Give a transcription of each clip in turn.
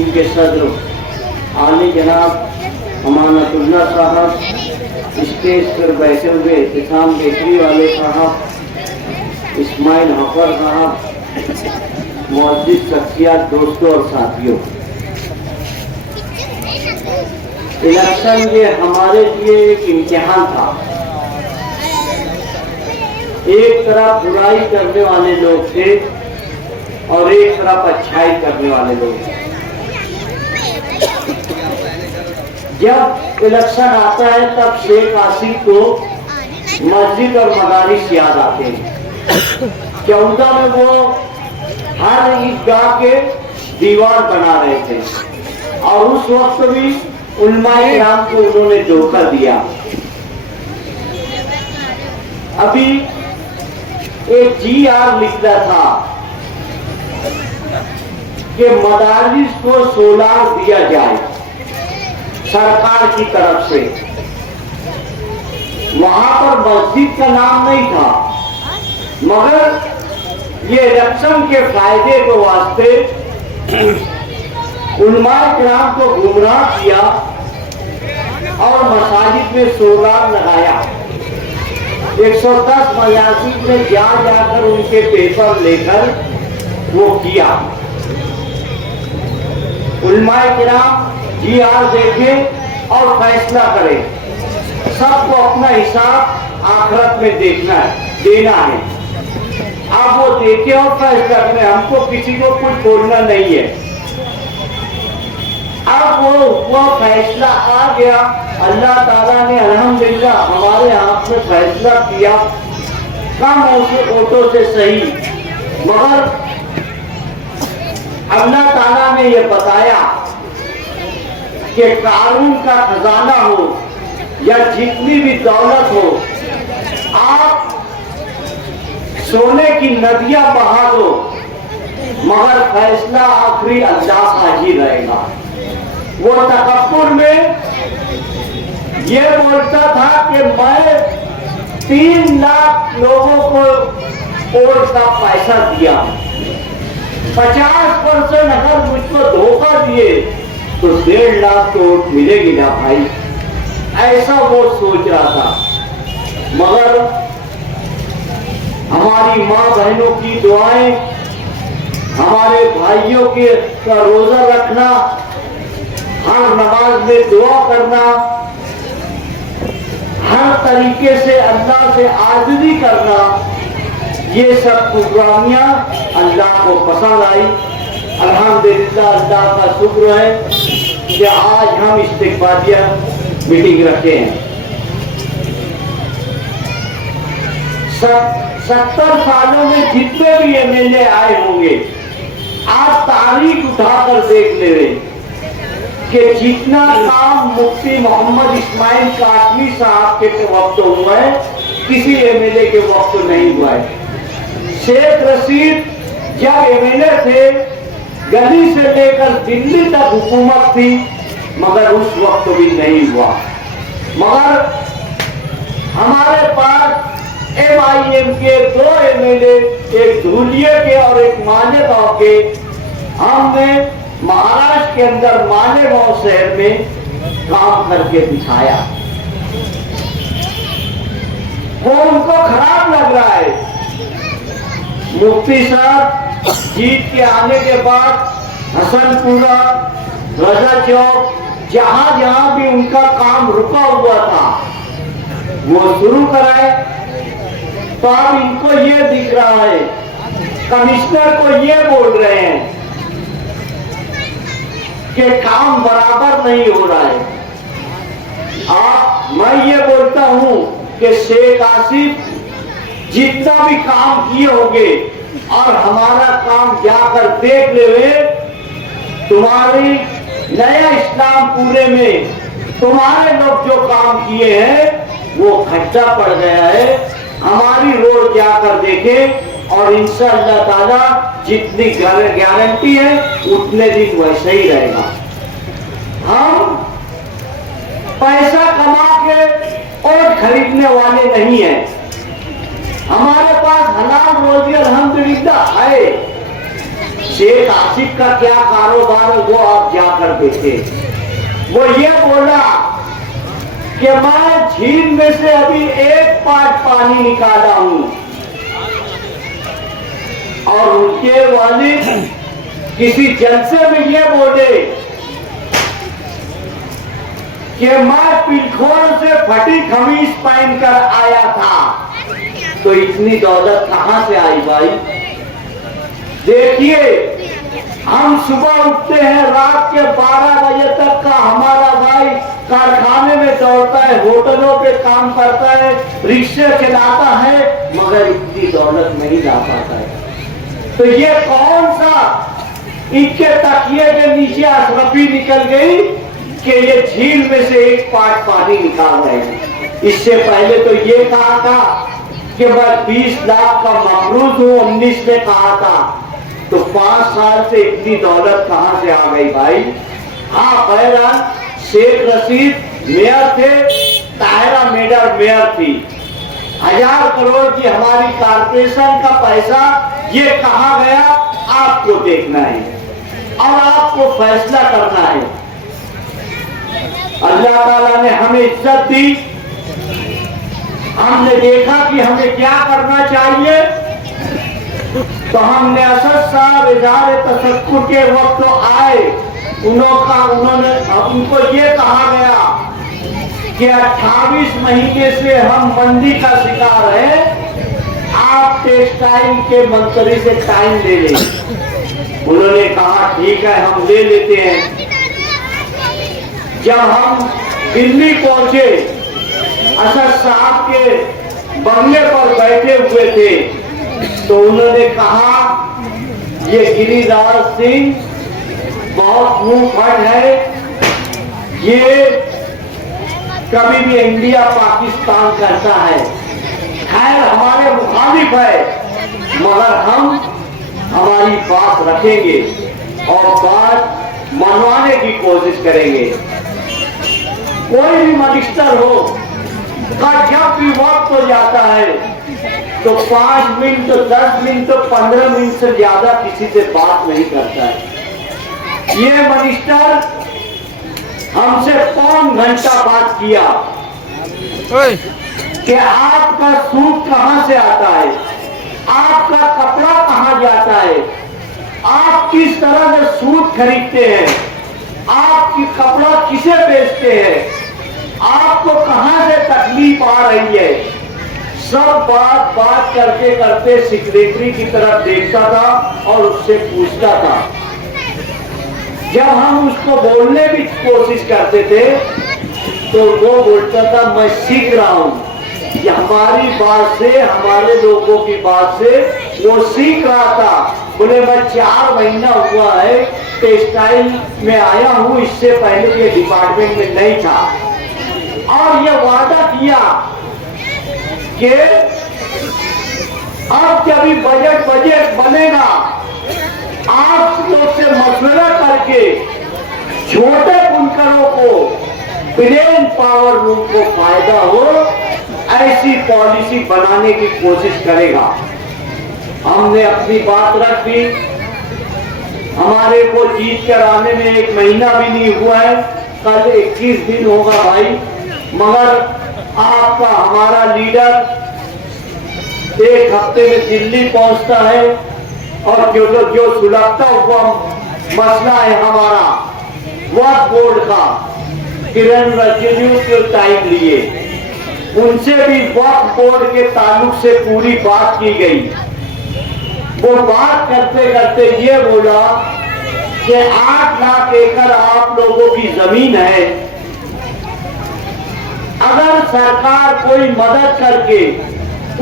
Team के सदर आली जनाब अमानतुल्लाह साहब, स्टेज पर बैठे हुए इत्तेसाम बेकरी वाले साहब, इस्माइल हफर साहब, मौजूद शख्सियत, दोस्तों और साथियों, इलेक्शन ये हमारे लिए एक इम्तिहान था। एक तरफ बुराई करने वाले लोग थे और एक तरफ अच्छाई करने वाले लोग थे। जब इलेक्शन आता है तब शेख आसिफ को मस्जिद और मदारिस याद आते हैं। 14 में वो हर ईदगाह के दीवार बना रहे थे और उस वक्त भी उलमाए किराम को उन्होंने धोखा दिया। अभी एक GR लिखता था कि मदारिस को सोलार दिया जाए सरकार की तरफ से। वहां पर मस्जिद का नाम नहीं था, मगर ये इलेक्शन के फायदे के वास्ते उलमाए किराम को गुमराह किया और मसाजिद में सोलार लगाया। 110 मस्जिद में जाकर उनके पेपर लेकर वो किया। उलमाए किराम GR देखे और फैसला करे। सबको अपना हिसाब आखिरत में देना है। आप वो देखे और फैसला करें, हमको किसी को कुछ बोलना नहीं है। अब वो फैसला आ गया, अल्लाह ताला ने अल्हम्दुलिल्लाह हमारे हाथ में फैसला किया, कम वोटों से सही, मगर अल्लाह ताला ने ये बताया कि कानून का खजाना हो या जितनी भी दौलत हो, आप सोने की नदियां बहा दो, मगर फैसला आखिरी अल्लाह का ही रहेगा। वो तकब्बुर में ये बोलता था कि मैं 3 लाख लोगों को वोट का पैसा दिया, 50% अगर मुझको धोखा दिए तो 1.5 लाख तो वोट मिलेगी ना भाई, ऐसा वो सोच रहा था। मगर हमारी माँ बहनों की दुआएं, हमारे भाइयों के का रोजा रखना, हर नमाज में दुआ करना, हर तरीके से अल्लाह से आजिज़ी करना, ये सब कुर्बानियां अल्लाह को पसंद आई। अल्हम्दुलिल्लाह, अल्लाह का शुक्र है कि आज हम इस्तिक़बालिया मीटिंग रखे हैं। 70 सालों में जितने भी MLA आए होंगे, आज तारीख उठाकर देख ले रहे कि जितना काम मुफ्ती मोहम्मद इस्माइल कासमी साहब के वक्त हुआ है, किसी MLA के वक्त नहीं हुआ है। शेख रशीद जब MLA थे, गली से लेकर दिल्ली तक हुकूमत थी, मगर उस वक्त भी नहीं हुआ। मगर हमारे पास MIM के 2 MLA, एक धूलिया के और एक मालेगांव के, हमने महाराष्ट्र के अंदर मालेगांव शहर में काम करके दिखाया। वो उनको खराब लग रहा है। मुफ्ती साहब जीत के आने के बाद हसनपुरा, रजा चौक, जहां जहां भी उनका काम रुका हुआ था वो शुरू कराए। तो अब इनको ये दिख रहा है, कमिश्नर को ये बोल रहे हैं कि काम बराबर नहीं हो रहा है। मैं ये बोलता हूं कि शेख आसिफ जितना भी काम किए होंगे और हमारा काम जाकर देख ले, तुम्हारी नया इस्लाम पूरे में तुम्हारे लोग जो काम किए हैं वो खड्डा पड़ गया है। हमारी रोड जाकर देखें और इंशाअल्लाह ताला जितनी गारंटी है उतने दिन वैसे ही रहेगा। हम पैसा कमा के और खरीदने वाले नहीं हैं। हमारे पास हलाल रोजी अल्हम्दुलिल्लाह है। शेख आसिफ का क्या कारोबार है वो आप जाकर देखें। वो ये बोला कि मैं झील में से अभी 1 पाट पानी निकाला हूं, और उनके वालिद किसी जलसे में ये बोले कि मैं पिलखोर से फटी खमीज पहनकर आया था। तो इतनी दौलत कहां से आई भाई? देखिए, हम सुबह उठते हैं, रात के 12 बजे तक का हमारा भाई कारखाने में दौड़ता है, होटलों पे काम करता है, रिक्शे चलाता है, मगर इतनी दौलत नहीं ला पाता है। तो ये कौन सा इनके तकिए के नीचे अशरफी निकल गई कि ये झील में से 1 पाट पानी निकाल रहे हैं। इससे पहले तो ये कहा था कि मैं 20 लाख का मकरूज हूं, 19 में कहा था। तो 5 साल से इतनी दौलत कहां से आ गई भाई? हाँ, बहरहाल शेख रशीद मेयर थे, ताहिरा मेडर मेयर थी। 1000 करोड़ की हमारी कारपोरेशन का पैसा ये कहां गया, आपको देखना है और आपको फैसला करना है। अल्लाह ताला ने हमें इज्जत दी, हमने देखा कि हमें क्या करना चाहिए, तो हमने असद साहब इदारे तशक्कुर के वक्त तो आए, उन्होंने उनको ये कहा गया कि 28 महीने से हम मंदी का शिकार है, आप टेक्सटाइल के मंत्री से टाइम ले लें। उन्होंने कहा ठीक है, हम ले लेते हैं। जब हम दिल्ली पहुंचे, असद साहब के बंगले पर बैठे हुए थे, तो उन्होंने कहा ये गिरिराज सिंह बहुत मुंह फट है, ये कभी भी इंडिया पाकिस्तान करता है, खैर हमारे मुखालिफ है, मगर हम हमारी बात रखेंगे और बात मनवाने की कोशिश करेंगे। कोई भी मिनिस्टर हो का जब भी वक्त हो जाता है तो 5 मिनट तो 10 मिनट तो 15 मिनट से ज्यादा किसी से बात नहीं करता है। ये मिनिस्टर हमसे 5 घंटा बात किया कि आपका सूट कहां से आता है, आपका कपड़ा कहां जाता है, आप किस तरह से सूट खरीदते हैं, आपकी कपड़ा किसे बेचते हैं, आपको कहां से तकलीफ आ रही है। सब बात करते करते सेक्रेटरी की तरफ देखता था और उससे पूछता था। जब हम उसको बोलने की कोशिश करते थे तो वो बोलता था मैं सीख रहा हूं। ये हमारी बात से, हमारे लोगों की बात से वो सीख रहा था। बोले मैं 4 महीना हुआ है टेक्सटाइल में आया हूं, इससे पहले ये डिपार्टमेंट में नहीं था। और ये वादा किया कि अब जब भी बजट बनेगा, आप लोग से मशवरा करके छोटे बुनकरों को, ब्रेन पावर रूम को फायदा हो, ऐसी पॉलिसी बनाने की कोशिश करेगा। हमने अपनी बात रख दी। हमारे को जीत कर आने में 1 महीना भी नहीं हुआ है, कल 21 दिन होगा भाई, मगर आपका हमारा लीडर 1 हफ्ते में दिल्ली पहुंचता है और जो सुलझता हुआ मसला है हमारा वक्फ बोर्ड का, किरण रजनी के टाइम लिए, उनसे भी वक्फ बोर्ड के ताल्लुक से पूरी बात की गई। वो बात करते करते ये बोला कि 8 लाख एकड़ आप लोगों की जमीन है, अगर सरकार कोई मदद करके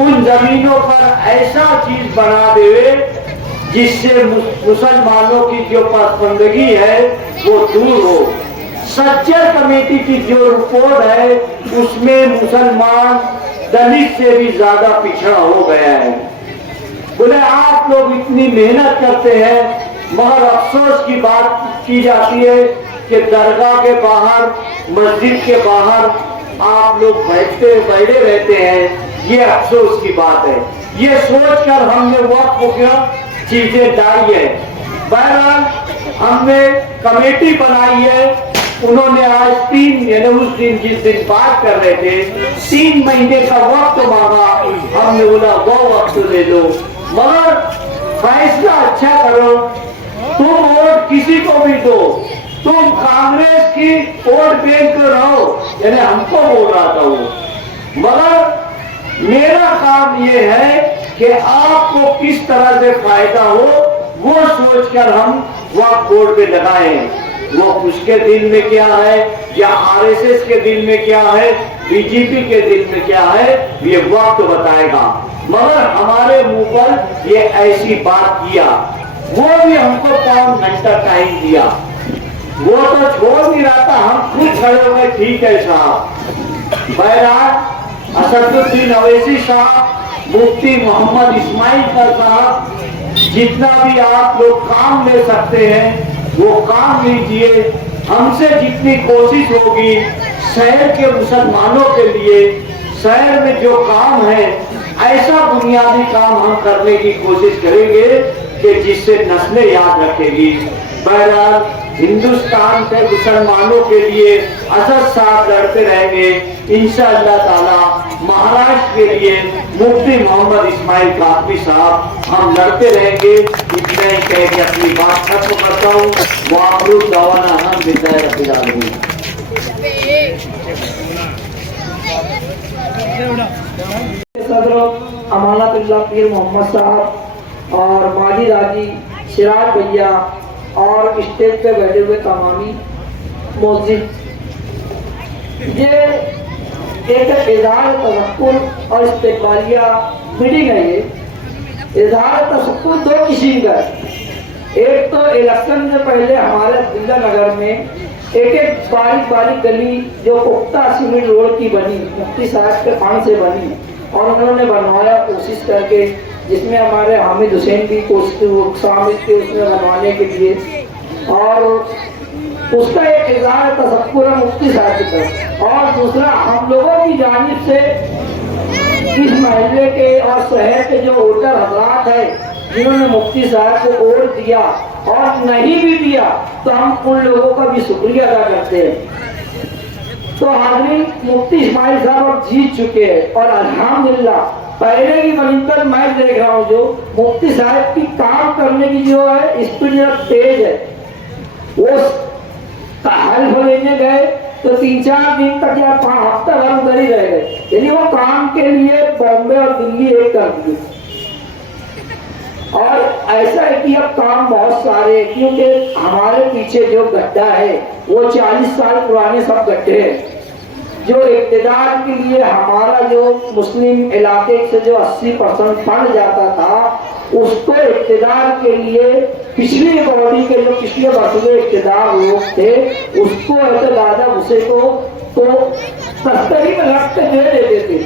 उन जमीनों पर ऐसा चीज बना दे जिससे मुसलमानों की जो पसंदगी है वो दूर हो। सच्चर कमेटी की जो रिपोर्ट है उसमें मुसलमान दलित से भी ज्यादा पिछड़ा हो गया है। बोले आप लोग इतनी मेहनत करते हैं, मगर अफसोस की बात की जाती है कि दरगाह के बाहर, मस्जिद के बाहर आप लोग बैठे रहते हैं, ये अफसोस की बात है। ये सोचकर हमने वक्फ को चीजें डाली है। बहरहाल हमने कमेटी बनाई है, उन्होंने आज 3 यानी उस दिन जिस दिन बात कर रहे थे 3 महीने का वक्त मांगा। हमने बोला वो वक्त ले लो, मगर फैसला अच्छा करो। तुम वोट किसी को भी दो, तुम कांग्रेस की वोट बैंक रहो, यानी हमको बोल रहा था वो। मगर मेरा काम ये है कि आपको किस तरह से फायदा हो वो सोचकर हम वक्त बोर्ड पे लगाएं। वो उसके दिल में क्या है या आरएसएस के दिल में क्या है, बीजेपी के दिल में क्या है, ये वक्त बताएगा। मगर हमारे मुंह पर ये ऐसी बात किया, वो भी हमको 5 घंटा टाइम दिया, वो तो छोड़ नहीं रहा था, हम खुद खड़े हो गए, ठीक है साहब। बहरहाल असदुद्दीन अवैसी साहब, मुफ्ती मोहम्मद इस्माइल साहब, जितना भी आप लोग काम ले सकते हैं वो काम लीजिए। हमसे जितनी कोशिश होगी शहर के मुसलमानों के लिए, शहर में जो काम है ऐसा बुनियादी काम हम करने की कोशिश करेंगे कि जिससे नस्लें याद रखेगी। बहरहाल हिंदुस्तान के मुसलमानों के लिए असद साहब लड़ते रहेंगे इंशाअल्लाह ताला। महाराष्ट्र के लिए मुफ्ती मोहम्मद इस्माइल काफी साहब हम लड़ते रहेंगे। इतना ही कह के अपनी बात खत्म करता हूँ। वाखिर दवाना अल्हम्दुलिल्लाह रब्बिल आलमीन। सदर अमानतुल्लाह पीर मोहम्मद साहब और माजिद हाजी सिराज भैया और स्टेज पे बैठे हुए तमामी मौजूद, ये एक इज़हार तशक्कुर और इस्तकबालिया मीटिंग है। ये इज़हार तशक्कुर 2 किस्म का है। एक तो इलेक्शन से पहले हमारे अब्दुल्ला नगर में एक बारीक बारीक गली जो पुख्ता सीमेंट रोड की बनी, मुफ्ती साहब के फंड से बनी और उन्होंने बनवाया कोशिश करके, जिसमें हमारे हामिद हुसैन भी शामिल थे उसमें बनवाने के लिए, और उसका एक इज़हार तशक्कुर है मुफ्ती साहब की तरफ। और दूसरा हम लोगों की जानिब से इस महल्ले के और शहर के जो वोटर हजरात है जिन्होंने मुफ्ती साहब को वोट दिया और नहीं भी दिया तो हम उन लोगों का भी शुक्रिया अदा करते हैं। तो हाज़रीन, मुफ्ती इस्माइल साहब अब जीत चुके हैं और अल्हम्दुलिल्लाह पहले की बनकर मैं देख रहा हूँ जो मुफ्ती साहब की काम करने की जो है स्पीड जरा तेज है। वो हेल्प लेने गए तो 3-4 दिन तक या 5 हफ्ता भर उधर ही रह गए, यानी वो काम के लिए बॉम्बे और दिल्ली एक कर दिए। और ऐसा है कि अब काम बहुत सारे, क्योंकि हमारे पीछे जो गड्ढा है वो 40 साल पुराने सब गड्ढे हैं। जो इक़्तिदार के लिए हमारा जो मुस्लिम इलाके से जो 80% फंड जाता था, उसको इक़्तिदार के लिए पिछली बॉडी के जो पिछले वर्षों इक़्तिदार लोग थे उसको दादा उसे को तो तस्तरी में रख के दे देते थे,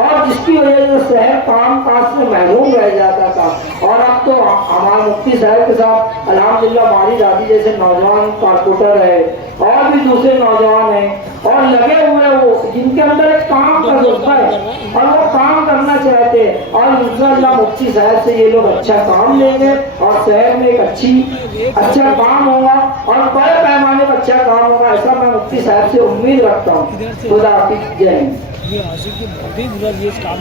और जिसकी वजह से शहर काम काज से महरूम रह जाता था। और अब तो हमारे मुफ्ती साहब के साथ अल्हम्दुलिल्लाह माजिद हाजी जैसे नौजवान कारपोरेटर है और भी दूसरे नौजवान हैं और लगे हुए वो जिनके अंदर एक काम का जज्बा है और वो काम करना चाहते हैं, और इंशाअल्लाह मुफ्ती साहब से ये लोग अच्छा काम लेंगे और शहर में एक अच्छा काम होगा और बड़े पैमाने पर अच्छा काम होगा, ऐसा मैं मुफ्ती साहब से उम्मीद रखता हूँ। खुदा हाफिज़, जय हिंद। ये काम